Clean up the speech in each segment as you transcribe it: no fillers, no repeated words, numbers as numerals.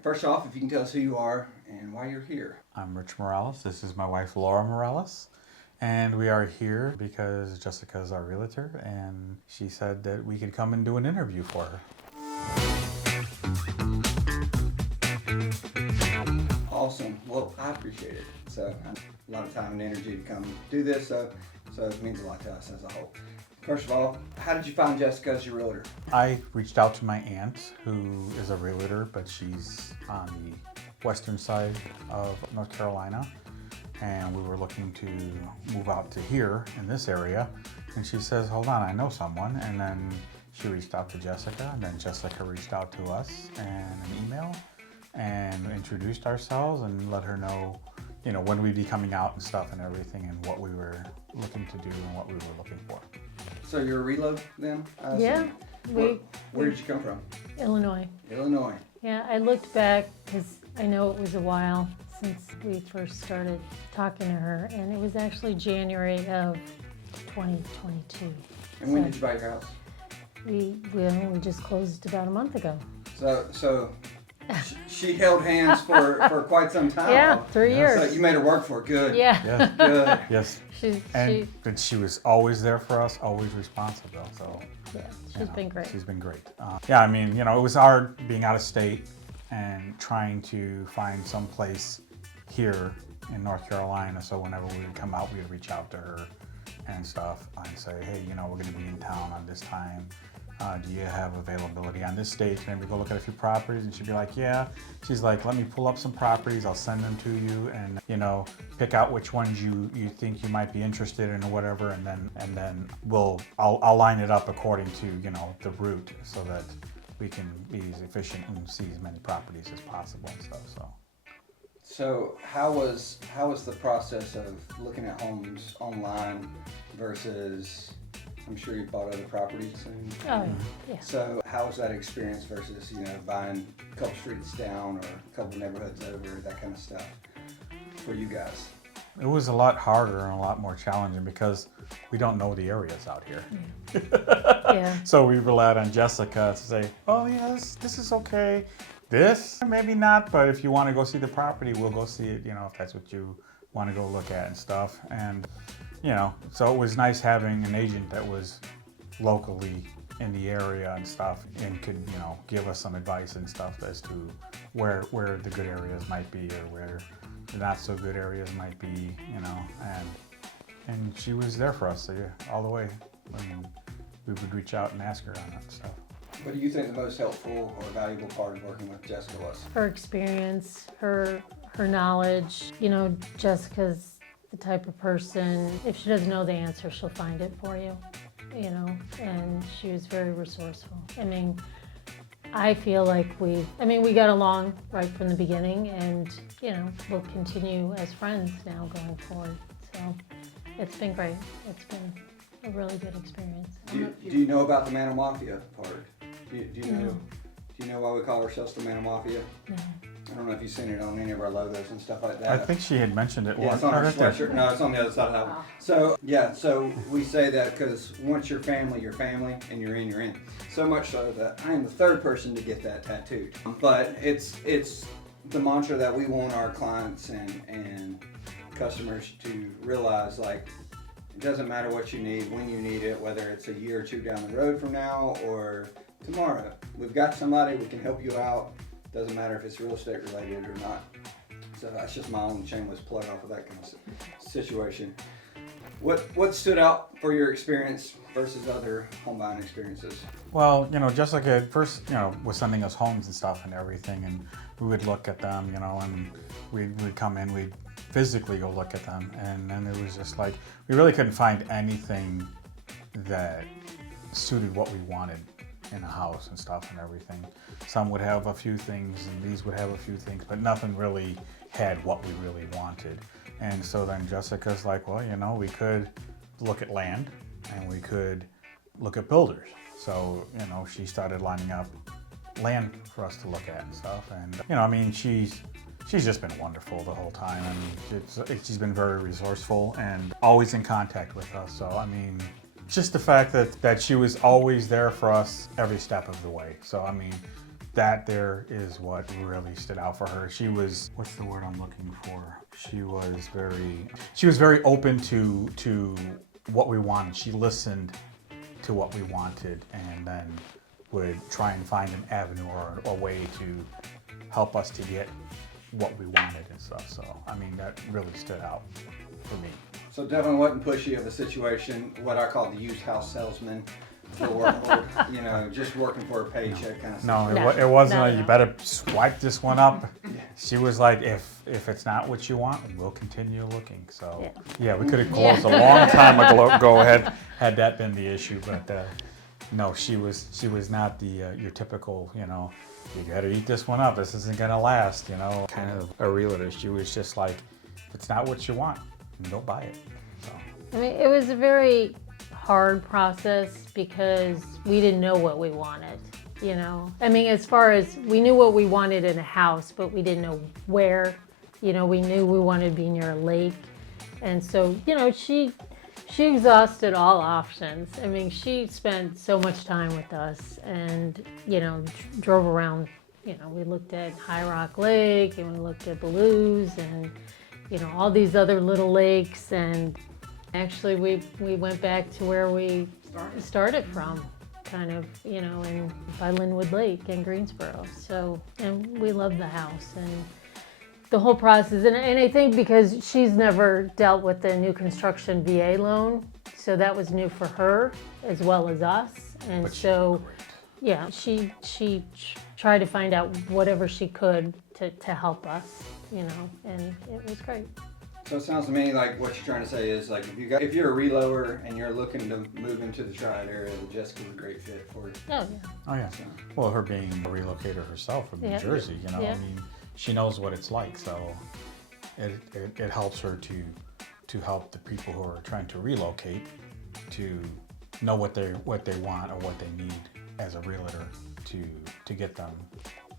First off, if you can tell us who you are and why you're here. I'm Rich Morales. This is my wife, Laura Morales. And we are here because Jessica is our realtor and she said that we could come and do an interview for her. Awesome. Well, I appreciate it. So a lot of time and energy to come do this, so it means a lot to us as a whole. First of all, how did you find Jessica as your realtor? I reached out to my aunt, who is a realtor, but she's on the western side of North Carolina. And we were looking to move out to here in this area. And she says, hold on, I know someone. And then she reached out to Jessica, and then Jessica reached out to us in an email and introduced ourselves and let her know, you know, when we'd be coming out and stuff and everything and what we were looking to do and what we were looking for. So you're a relo then? Yeah. Where did you come from? Illinois. Illinois. Yeah, I looked back because I know it was a while since we first started talking to her, and it was actually January of 2022. And when did you buy your house? We just closed about a month ago. So she held hands for quite some time. Yeah, 3 years. So you made her work for it. Good. Yeah. Yes. Good. Yes. She But she was always there for us, always responsive though. So she's been great. She's been great. Yeah, I mean, you know, it was hard being out of state and trying to find some place here in North Carolina. So whenever we would come out, we would reach out to her and stuff and say, hey, you know, we're going to be in town on this time. Do you have availability on this date? Can we go look at a few properties? And she'd be like, yeah. She's like, let me pull up some properties. I'll send them to you, and you know, pick out which ones you think you might be interested in or whatever, and then I'll line it up according to, you know, the route so that we can be as efficient and see as many properties as possible and stuff. So how was the process of looking at homes online versus, I'm sure you bought other properties soon. Oh, yeah. So how was that experience versus, you know, buying a couple streets down or a couple neighborhoods over, that kind of stuff for you guys? It was a lot harder and a lot more challenging because we don't know the areas out here. Yeah. So we relied on Jessica to say, oh yes, this is okay. This, maybe not, but if you want to go see the property, we'll go see it, you know, if that's what you want to go look at and stuff. And, you know, so it was nice having an agent that was locally in the area and stuff and could, you know, give us some advice and stuff as to where the good areas might be or where the not so good areas might be, you know, and she was there for us all the way. I mean, we would reach out and ask her on that stuff. What do you think the most helpful or valuable part of working with Jessica was? Her experience, her knowledge. You know, Jessica's the type of person, if she doesn't know the answer, she'll find it for you, you know, and she was very resourceful. I mean, I feel like we got along right from the beginning, and, you know, we'll continue as friends now going forward. So it's been great. It's been a really good experience. Do you know about the Mantle Mafia part? Do you know? No. Do you know why we call ourselves the Mantle Mafia? No. I don't know if you've seen it on any of our logos and stuff like that. I think she had mentioned it Yeah, once. it's on our right there. sweatshirt. No, it's on the other side of that one. So we say that because once you're family, and you're in. So much so that I am the third person to get that tattooed. But it's the mantra that we want our clients and customers to realize, like, it doesn't matter what you need, when you need it, whether it's a year or two down the road from now or tomorrow. We've got somebody, we can help you out. Doesn't matter if it's real estate related or not. So that's just my own shameless plug off of that kind of situation. What stood out for your experience versus other home buying experiences? Well, you know, Jessica at first, you know, was sending us homes and stuff and everything, and we would look at them, you know, and we'd come in, we'd physically go look at them, and then it was just like, we really couldn't find anything that suited what we wanted in a house and stuff and everything. Some would have a few things and these would have a few things, but nothing really had what we really wanted. And so then Jessica's like, well, you know, we could look at land and we could look at builders. So, you know, she started lining up land for us to look at and stuff. And, you know, I mean, she's just been wonderful the whole time. I mean, she's been very resourceful and always in contact with us. So, I mean, just the fact that she was always there for us every step of the way. So, I mean, that there is what really stood out for her. She was, what's the word I'm looking for? She was very open to what we wanted. She listened to what we wanted and then would try and find an avenue or a way to help us to get what we wanted and stuff. So, I mean, that really stood out for me. So definitely wasn't pushy of a situation, what I call the used house salesman, or just working for a paycheck kind of stuff. No, it wasn't like, you better swipe this one up. She was like, if it's not what you want, we'll continue looking. So, yeah, we could have closed a long time ago had that been the issue. But no, she was not the your typical, you gotta eat this one up. This isn't gonna last, kind of a realtor. She was just like, if it's not what you want, don't buy it. So. I mean, it was a very hard process because we didn't know what we wanted, I mean, as far as we knew what we wanted in a house, but we didn't know where. We knew we wanted to be near a lake. And so, she exhausted all options. I mean, she spent so much time with us and, drove around. We looked at High Rock Lake and we looked at Blues and, all these other little lakes. And actually, we went back to where we started from, kind of, by Linwood Lake in Greensboro. So, and we love the house and the whole process. And I think because she's never dealt with the new construction VA loan, so that was new for her as well as us. And But so, yeah, she tried to find out whatever she could to help us, and it was great. So it sounds to me like what you're trying to say is like if you're a reloader and you're looking to move into the Triad area, Jessica's a great fit for you. Oh, yeah. Oh yeah. So, Well, her being a relocator herself from New Yeah. Jersey, I Yeah. mean, she knows what it's like. So it helps her to help the people who are trying to relocate to know what they want or what they need as a realtor to get them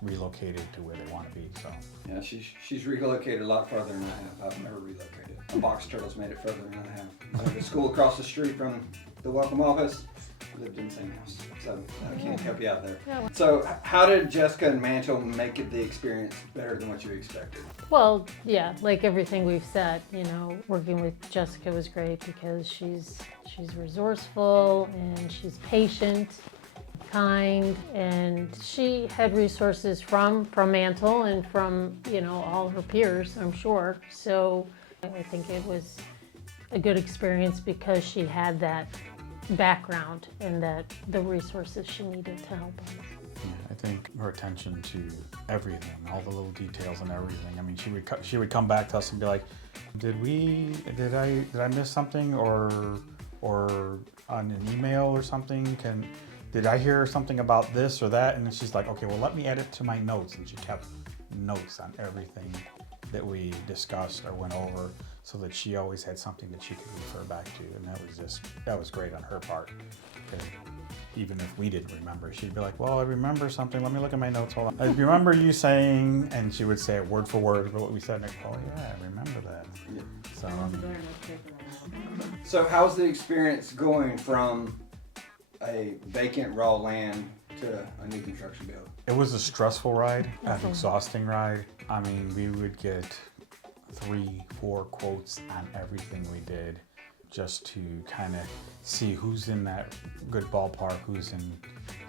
relocated to where they want to be. So yeah, she's relocated a lot farther than I have. I've never relocated. A box turtle's made it further than I have. I went to school across the street from the welcome office. Lived in the same house, so I can't help you out there. Yeah. So how did Jessica and Mantle make it the experience better than what you expected? Well, yeah, like everything we've said, working with Jessica was great because she's resourceful and she's patient, kind, and she had resources from Mantle and from, all her peers, I'm sure. So I think it was a good experience because she had that background and that the resources she needed to help us. yeah, I think her attention to everything, all the little details and everything. I mean, she would come back to us and be like, did I miss something or on an email or something? Did I hear something about this or that? And then she's like, okay, well, let me add it to my notes. And she kept notes on everything that we discussed or went over so that she always had something that she could refer back to. And that was great on her part. Okay. Even if we didn't remember, she'd be like, well, I remember something. Let me look at my notes. Hold on. I remember you saying, and she would say it word for word what we said. And I go, oh, yeah, I remember that. Yeah. So, So how's the experience going from a vacant raw land to a new construction build? it was a stressful ride, an exhausting ride. I mean, we would get 3-4 quotes on everything we did just to kind of see who's in that good ballpark,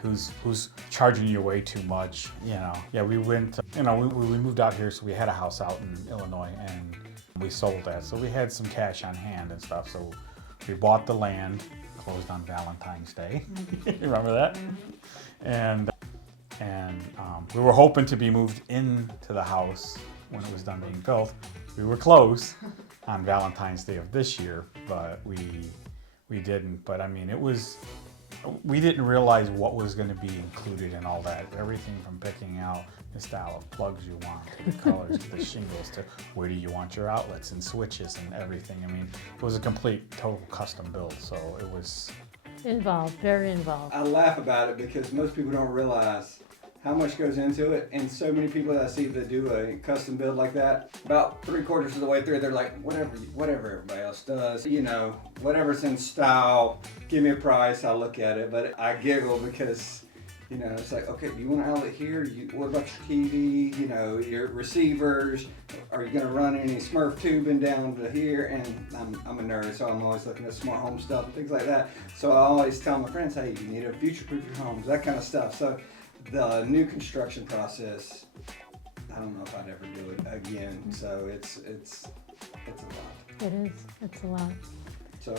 who's charging you way too much, Yeah, we went, we moved out here, so we had a house out in Illinois and we sold that. So we had some cash on hand and stuff. So we bought the land, closed on Valentine's Day. Remember that? And we were hoping to be moved into the house when it was done being built. We were close on Valentine's Day of this year, but we didn't. But I mean, we didn't realize what was going to be included in all that. Everything from picking out the style of plugs you want, to the colors, to the shingles, to where do you want your outlets and switches and everything. I mean, it was a complete, total custom build. So it was Involved, very involved. I laugh about it because most people don't realize how much goes into it, and so many people that I see that do a custom build like that, about 3/4 of the way through, they're like, whatever everybody else does, whatever's in style, give me a price, I'll look at it. But I giggle because, You know, it's like, okay, do you want an outlet here? What about your TV? You know, your receivers? Are you going to run any Smurf tubing down to here? And I'm a nerd, so I'm always looking at smart home stuff and things like that. So I always tell my friends, hey, you need to future-proof your homes, that kind of stuff. So the new construction process, I don't know if I'd ever do it again. So it's a lot. It is. It's a lot. So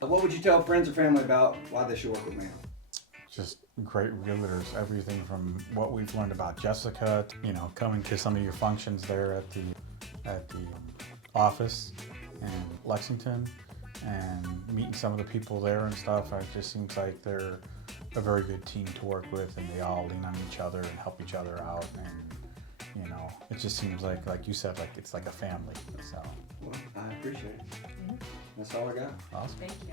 what would you tell friends or family about why they should work with Mantle? Just great realtors, everything from what we've learned about Jessica, you know, coming to some of your functions there at the office in Lexington and meeting some of the people there and stuff. It just seems like they're a very good team to work with, and they all lean on each other and help each other out. And you know, it just seems like you said, like it's like a family. So Well, I appreciate it. That's all I got. awesome. Thank you.